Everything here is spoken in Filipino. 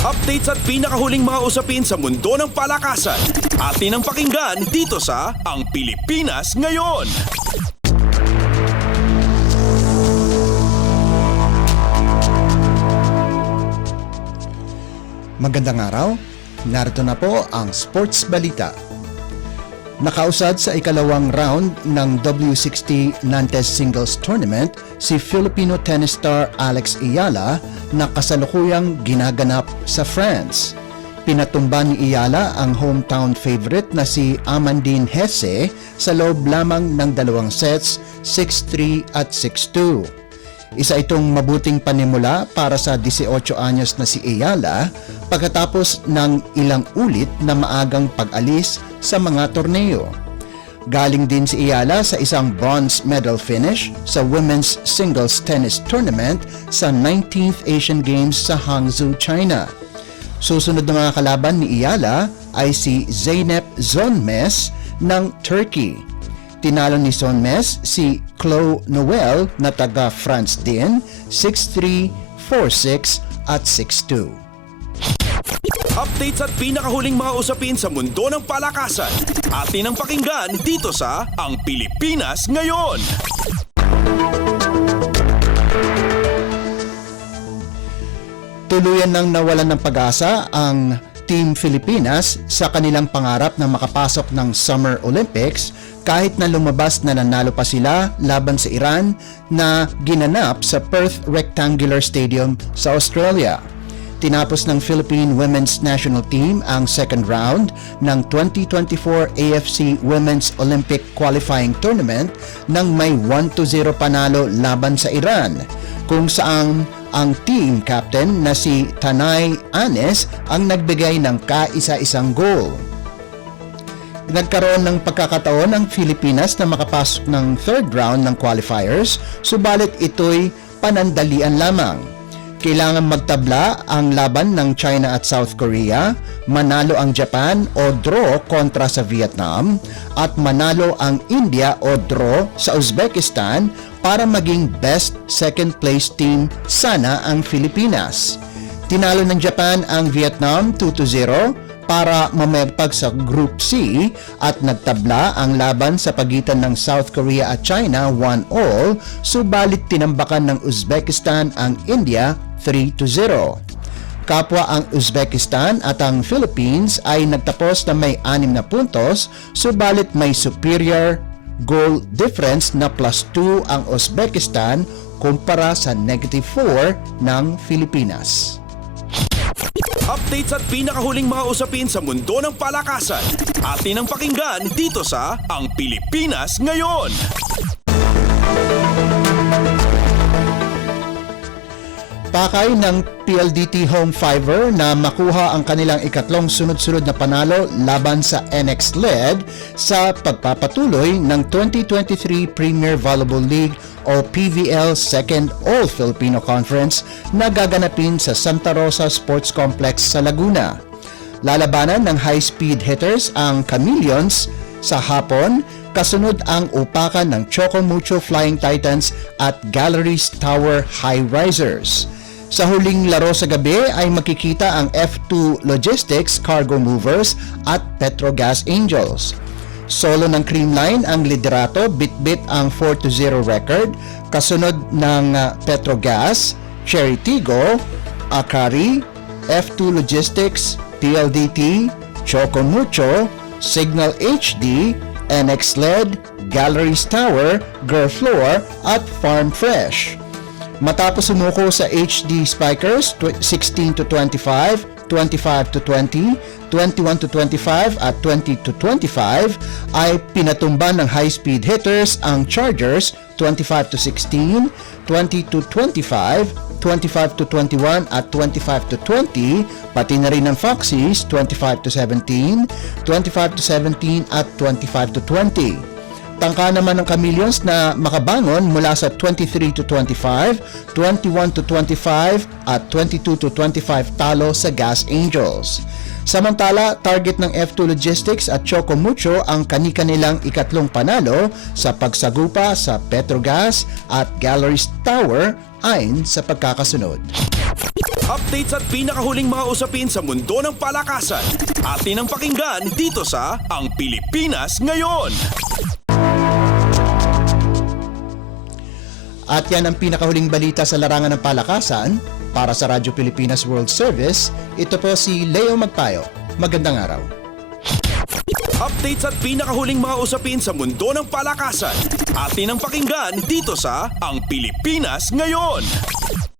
Updates at pinakahuling mga usapin sa mundo ng palakasan. Atin ang pakinggan dito sa Ang Pilipinas Ngayon. Magandang araw, narito na po ang Sports Balita. Nakausad sa ikalawang round ng W60 Nantes Singles Tournament si Filipino tennis star Alex Ayala na kasalukuyang ginaganap sa France. Pinatumba ni Ayala ang hometown favorite na si Amandine Hesse sa loob lamang ng 2 sets, 6-3 at 6-2. Isa itong mabuting panimula para sa 18 anyos na si Ayala pagkatapos ng ilang ulit na maagang pag-alis sa mga torneo. Galing din si Ayala sa isang bronze medal finish sa women's singles tennis tournament sa 19th Asian Games sa Hangzhou, China. Susunod na mga kalaban ni Ayala ay si Zeynep Zonmez ng Turkey. Tinalo ni Zonmez si Chloe Noel na taga France din, 6-3, 4-6 at 6-2. Updates at pinakahuling mga usapin sa mundo ng palakasan. Atin ang pakinggan dito sa Ang Pilipinas Ngayon. Tuluyan nang nawalan ng pag-asa ang Team Pilipinas sa kanilang pangarap na makapasok ng Summer Olympics kahit na lumabas na nanalo pa sila laban sa Iran na ginanap sa Perth Rectangular Stadium sa Australia. Tinapos ng Philippine Women's National Team ang second round ng 2024 AFC Women's Olympic Qualifying Tournament nang may 1-0 panalo laban sa Iran, kung saan ang team captain na si Tanay Anes ang nagbigay ng kaisa-isang goal. Nagkaroon ng pagkakataon ang Pilipinas na makapasok ng third round ng qualifiers, subalit ito'y panandalian lamang. Kailangan magtabla ang laban ng China at South Korea, manalo ang Japan o draw kontra sa Vietnam, at manalo ang India o draw sa Uzbekistan para maging best second place team sana ang Pilipinas. Tinalo ng Japan ang Vietnam 2-0 para mamayagpag sa Group C at nagtabla ang laban sa pagitan ng South Korea at China 1-all, subalit tinambakan ng Uzbekistan ang India 3-0. Kapwa ang Uzbekistan at ang Philippines ay nagtapos na may 6 na puntos, subalit may superior goal difference na +2 ang Uzbekistan kumpara sa -4 ng Pilipinas. Updates at pinakahuling mga usapin sa mundo ng palakasan. Atin ang pakinggan dito sa Ang Pilipinas Ngayon. Pakay ng PLDT Home Fiver na makuha ang kanilang ikatlong sunod-sunod na panalo laban sa NX LED sa pagpapatuloy ng 2023 Premier Volleyball League o PVL Second All-Filipino Conference na gaganapin sa Santa Rosa Sports Complex sa Laguna. Lalabanan ng high-speed hitters ang Chameleons sa hapon, kasunod ang upakan ng Choco Mucho Flying Titans at Galleries Tower High Risers. Sa huling laro sa gabi ay makikita ang F2 Logistics Cargo Movers at Petrogas Angels. Solo ng Creamline ang liderato, bit-bit ang 4-0 record, kasunod ng Petrogas, Cherry Tigo, Akari, F2 Logistics, PLDT, Choco Mucho, Signal HD, NX LED, Galleries Tower, Girl at Farm Fresh. Matapos sumuko sa HD Spikers 16-25, 25-20, 21-25 at 20-25 ay pinatumba ng high-speed hitters ang Chargers 25-16, 20-25, 25-21 at 25-20, pati na rin ng Foxies 25-17, 25-17 at 25-20. Tangka naman ng Chameleons na makabangon mula sa 23-25, 21-25 at 22-25 talo sa Gas Angels. Samantala, target ng F2 Logistics at Choco Mucho ang kani-kanilang ikatlong panalo sa pagsagupa sa Petrogas at Galleries Tower ayon sa pagkakasunod. Updates at pinakahuling mga usapin sa mundo ng palakasan. Atin ang pakinggan dito sa Ang Pilipinas Ngayon. At yan ang pinakahuling balita sa larangan ng palakasan. Para sa Radyo Pilipinas World Service, ito po si Leo Magpayo. Magandang araw. Updates at pinakahuling mga usapin sa mundo ng palakasan. Atin ang pakinggan dito sa Ang Pilipinas Ngayon.